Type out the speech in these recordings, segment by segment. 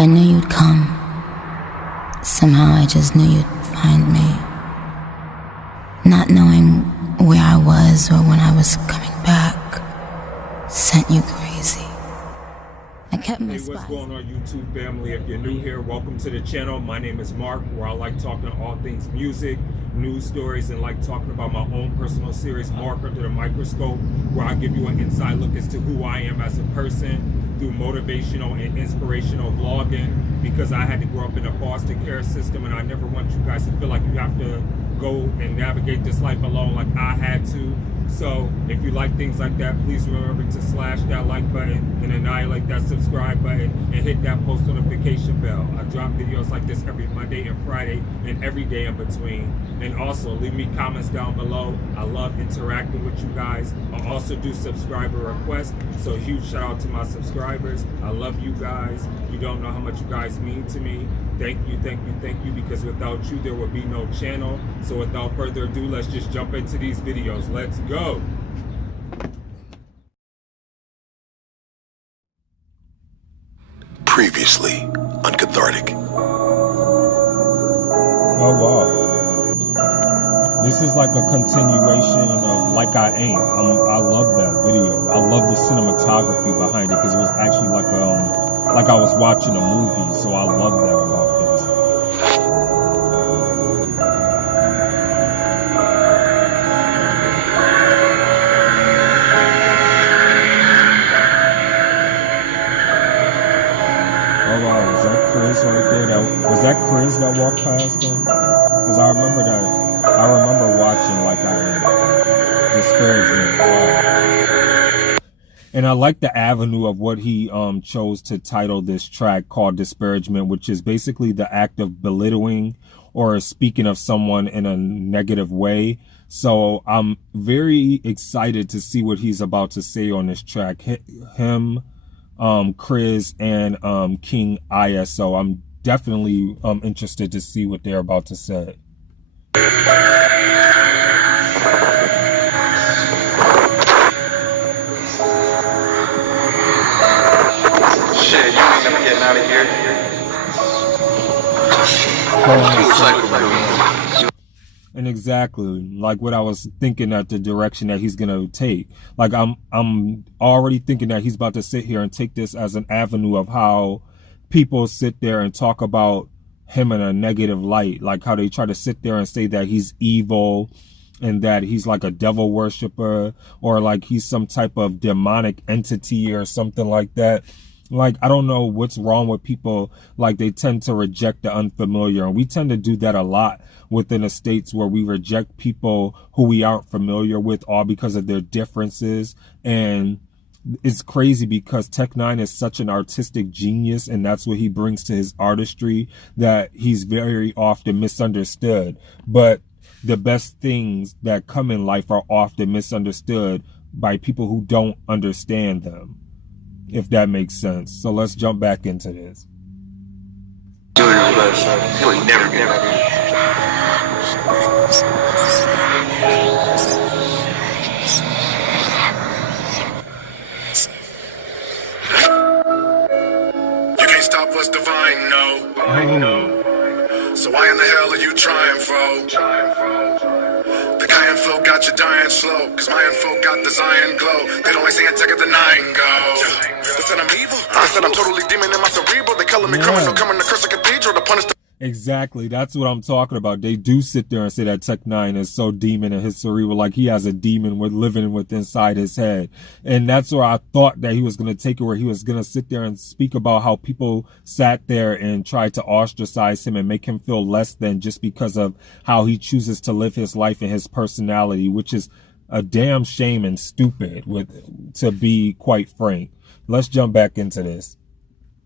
I knew you'd come. Somehow I just knew you'd find me. Not knowing where I was or when I was coming back sent you crazy. I kept my Hey, what's going on, YouTube family? If you're new here, welcome to the channel. My name is Mark, where I like talking all things music, news stories, and like talking about my own personal series, Mark Under the Microscope, where I give you an inside look as to who I am as a person through motivational and inspirational vlogging, because I had to grow up in a foster care system, and I never want you guys to feel like you have to go and navigate this life alone like I had to. So if you like things like that, please remember to slash that like button and annihilate that subscribe button and hit that post notification bell. I drop videos like this every Monday and Friday and every day in between. And also leave me comments down below. I love interacting with you guys. I also do subscriber requests, so huge shout out to my subscribers. I love you guys. You don't know how much you guys mean to me. Thank you, thank you, thank you, because without you, there would be no channel. So without further ado, let's just jump into these videos. Let's go. Previously on Cathartic. Oh, wow. This is like a continuation of Like I Ain't. I love that video. I love the cinematography behind it, because it was actually like I was watching a movie, so I love that about this. Oh wow, is that Krizz right there? Was that Krizz that walked past him? Because I remember watching Like I Am. Disparagement. Wow. And I like the avenue of what he chose to title this track, called Disparagement, which is basically the act of belittling or speaking of someone in a negative way. So I'm very excited to see what he's about to say on this track. Him, Krizz, and King ISO. I'm definitely interested to see what they're about to say. Shit, you ain't never getting out of here. And exactly like what I was thinking, at the direction that he's gonna take. Like I'm already thinking that he's about to sit here and take this as an avenue of how people sit there and talk about him in a negative light, like how they try to sit there and say that he's evil and that he's like a devil worshiper, or like he's some type of demonic entity or something like that. Like, I don't know what's wrong with people. Like, they tend to reject the unfamiliar, and we tend to do that a lot within the States, where we reject people who we aren't familiar with, all because of their differences. And it's crazy because Tech N9ne is such an artistic genius, and that's what he brings to his artistry, that he's very often misunderstood. But the best things that come in life are often misunderstood by people who don't understand them, if that makes sense. So let's jump back into this. Do your best. You ain't never get out of here. You can't stop what's divine, no. So why in the hell are you trying, bro? The Cayenne flow got you dying slow, cause my info got the Zion glow. They don't like saying Tech N9ne go. They said I'm evil, they said I'm totally demon in my cerebral. They calling me criminal, coming to curse a cathedral to punish the... Exactly, that's what I'm talking about. They do sit there and say that Tech N9ne is so demon in his cerebral, like he has a demon living inside his head. And that's where I thought that he was going to take it, where he was going to sit there and speak about how people sat there and tried to ostracize him and make him feel less than, just because of how he chooses to live his life and his personality, which is a damn shame and stupid, to be quite frank. Let's jump back into this.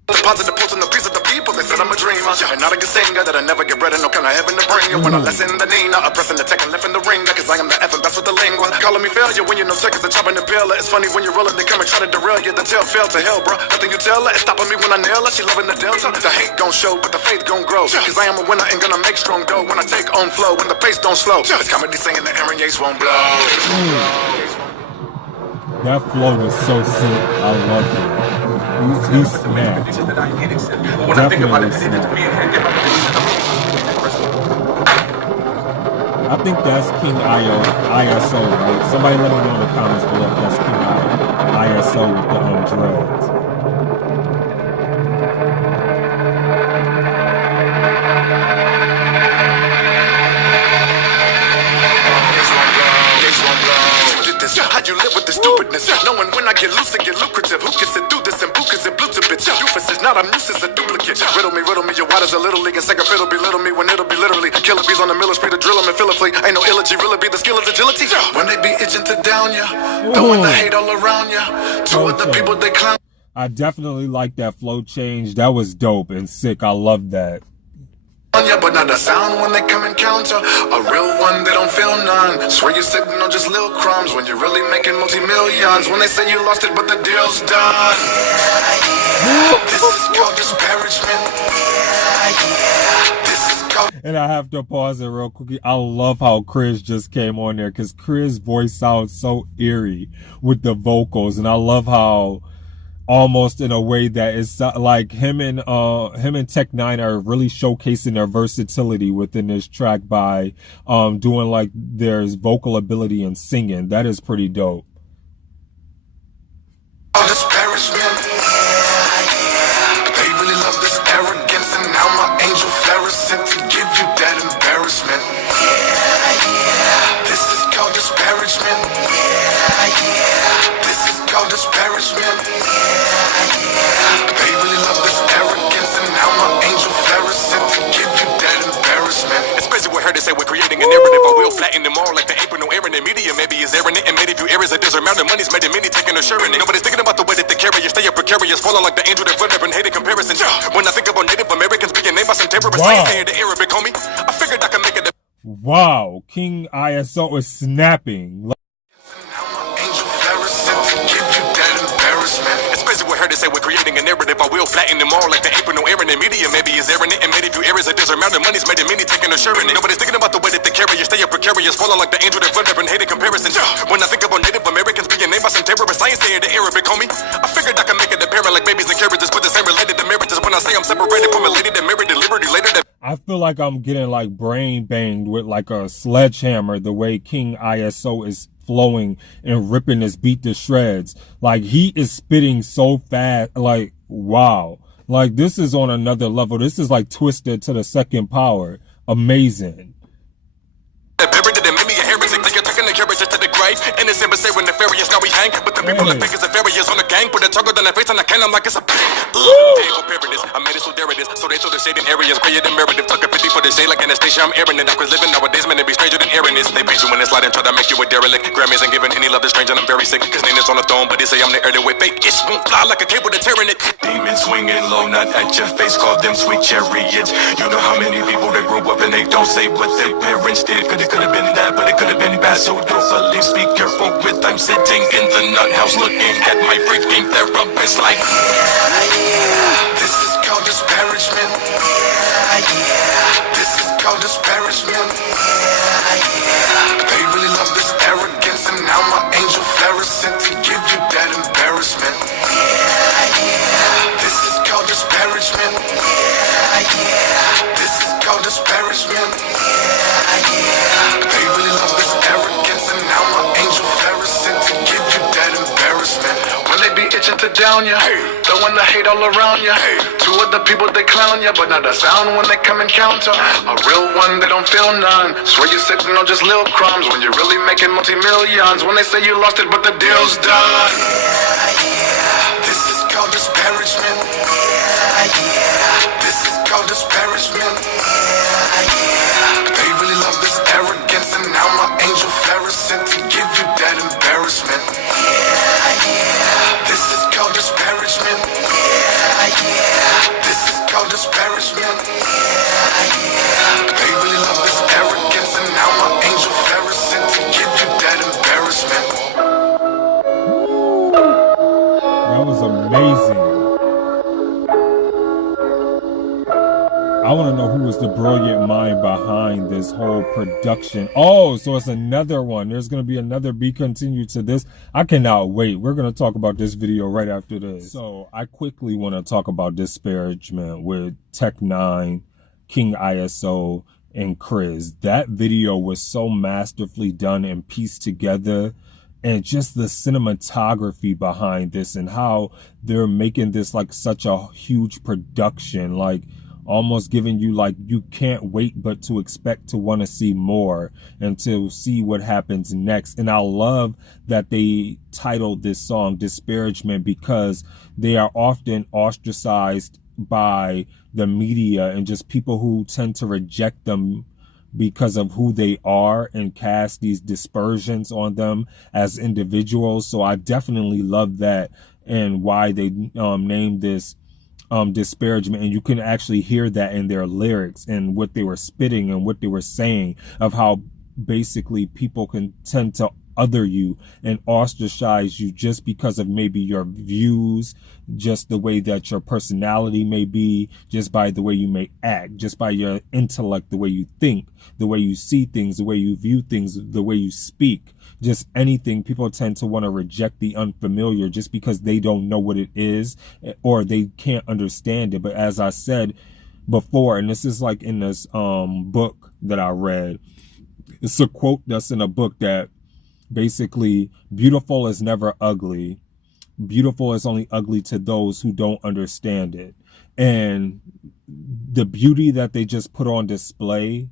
Positive post on the piece of the people, they said I'm a dreamer. And not a good singer, that I never get rid of no kind of heaven to bring you. When I lesson the Nina, I'm pressing the tech and left in the ring, cause I am the F and that's what the lingua. Calling me failure when you know seconds, the chopping the pill. It's funny when you roll it, they come and try to derail you. The tail fell to hell, bro. Nothing you tell her, it's stopping me when I nail her. She loving the delta. The hate gon' show, but the faith gon' grow. Cause I am a winner and gonna make strong dough. When I take on flow, when the pace don't slow. It's comedy saying the Aaron Yates won't blow. That flow was so sick. I love it. He snapped. But when I think about it, they did it to me and get my I think that's King ISO, right? Somebody let me know in the comments below if that's King ISO with the dreads. How you live with the stupidness? Knowing when I get loose and get lucrative. Who can sit through this and who can sit blue to bitch? Doofus is not a nuisance, a duplicate. Riddle me, you're wide as a little league. And second fiddle belittle me when it'll be literally killer bees on the Miller Street to drill them and fill a fleet. Ain't no illogy, really be the skill is agility. When they be itching to down ya, throwing the hate all around ya. Two of the people they clown. I definitely like that flow change. That was dope and sick. I love that. But not a sound when they come encounter a real one, they don't feel none. Swear you're sitting on just little crumbs when you're really making multi-millions. When they say you lost it, but the deal's done. This is called disparagement. This is called. And I have to pause it real quickly. I love how Krizz just came on there because Krizz's voice sounds so eerie with the vocals, and I love how almost in a way that is like him and Tech N9ne are really showcasing their versatility within this track by doing like their vocal ability and singing. That is pretty dope. Disparagement. They really love this arrogance, and now my angel Pharaoh sent to give you that embarrassment. This is called disparagement. This is called disparagement. They really love this arrogance, and now my angel Pharaoh sent to give you that embarrassment. It's crazy what her to say we're creating a narrative. I will flatten them all like the apron, no air in the media. Maybe is airing it, and made a few errors. A desert mountain money's made a mini taking a sharing it. Nobody's thinking about the way that they carry you. Stay up precarious, falling like the angel that flip and hated comparisons. When I think about Native Americans being named by some terrorists, I ain't saying the Arabic, homie. I figured I could make it. Wow, King ISO is snapping. To say we're creating a narrative, I will flatten them all like the apron, no air in the media. Maybe is airing it, and made a few errors. A desert mountain money's made a mini taking a sharing it. Nobody's thinking about the way that they carry you. Stay up precarious, falling like the angel that flip and hated comparisons. When I think about Native Americans being named by some terrorists, I ain't saying the Arabic, homie. I figured I could make it apparent like babies and carriages, but the same related to marriages. When I say I'm separated from a lady that married the liberty later. I feel like I'm getting like brain banged with like a sledgehammer the way King ISO is flowing and ripping his beat to shreds. Like he is spitting so fast. Like, wow. Like this is on another level. This is like Twisted to the second power. Amazing. Innocent but say when nefarious, now we hang. But the people that think it's a various on the gang. Put a toggle on their face and I can, I'm like it's a bang. I made it so there it is. So they throw the shade in areas greater than merited. Tuck a 50 for the shade like Anastasia, I'm airing it. I was living nowadays, man, it be stranger than airing this. They paint you in this light and try to make you a derelict. Grammys ain't giving any love to strange and I'm very sick. Cause Nina's on the throne, but they say I'm the heir to it. Fake ish won't fly like a cable to tearing it. Demons swinging low, not at your face, call them sweet chariots. You know how many people that grew up and they don't say what their parents did. Cause it could have been that, but it could have been bad. So don't believe, speak careful with I'm sitting in the nut house looking at my freaking therapist like this is called disparagement. This is called disparagement. They really love this arrogance, and now my angel Pharaoh sent to give you that embarrassment. This is called disparagement. This is called disparagement. They really love this arrogance, and now my angel Pharaoh sent to give you that embarrassment. When they be itching to down ya, throwing the hate all around ya. Two of the people they clown ya, but not a sound when they come encounter a real one, they don't feel none. Swear you're sitting on just little crumbs when you're really making multi-millions. When they say you lost it, but the deal's done. This is called disparagement. This is called disparagement. They really love this arrogance, and now my angel Pharaoh sent to give you that embarrassment. This is called disparagement. This is called disparagement. They really love this arrogance, and now my angel Pharaoh sent to give you that embarrassment. That was amazing. I want to know who was the brilliant mind behind this whole production. Oh, so it's another one. There's going to be another Be Continued to this. I cannot wait. We're going to talk about this video right after this. So I quickly want to talk about Disparagement with Tech N9ne, King ISO, and Krizz. That video was so masterfully done and pieced together. And just the cinematography behind this and how they're making this like such a huge production, like almost giving you like you can't wait but to expect to want to see more and to see what happens next. And I love that they titled this song Disparagement because they are often ostracized by the media and just people who tend to reject them because of who they are and cast these dispersions on them as individuals. So I definitely love that and why they named this Disparagement. And you can actually hear that in their lyrics and what they were spitting and what they were saying of how basically people can tend to other you and ostracize you just because of maybe your views, just the way that your personality may be, just by the way you may act, just by your intellect, the way you think, the way you see things, the way you view things, the way you speak, just anything. People tend to want to reject the unfamiliar just because they don't know what it is or they can't understand it. But as I said before, and this is like in this book that I read, it's a quote that's in a book that basically, beautiful is never ugly. Beautiful is only ugly to those who don't understand it. And the beauty that they just put on display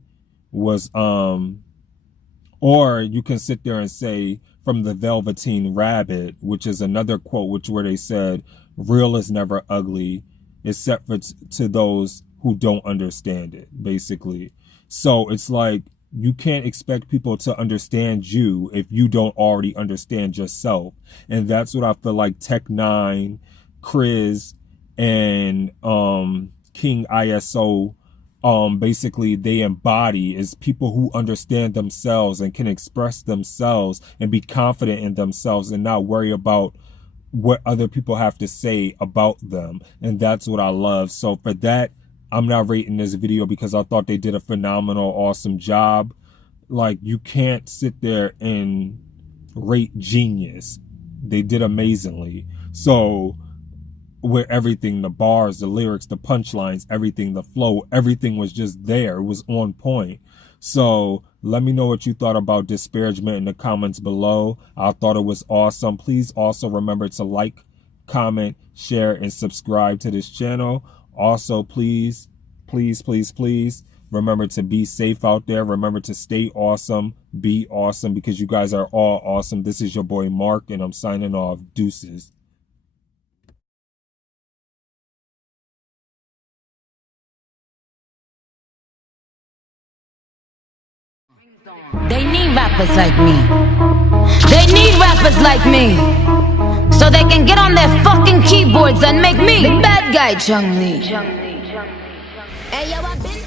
was, or you can sit there and say from the Velveteen Rabbit, which is another quote, where they said, real is never ugly, except for to those who don't understand it, basically. So it's like, you can't expect people to understand you if you don't already understand yourself. And that's what I feel like Tech N9ne, Krizz, and King ISO basically they embody is people who understand themselves and can express themselves and be confident in themselves and not worry about what other people have to say about them. And that's what I love. So for that, I'm not rating this video because I thought they did a phenomenal, awesome job. Like, you can't sit there and rate genius. They did amazingly. So with everything, the bars, the lyrics, the punchlines, everything, the flow, everything was just there. It was on point. So let me know what you thought about Disparagement in the comments below. I thought it was awesome. Please also remember to like, comment, share, and subscribe to this channel. Also, please remember to be safe out there. Remember to stay awesome, be awesome, because you guys are all awesome. This is your boy Mark, and I'm signing off. Deuces. They need rappers like me. They need rappers like me. So they can get on their fucking keyboards and make me the bad guy, Chung Lee. Hey, yo, I've been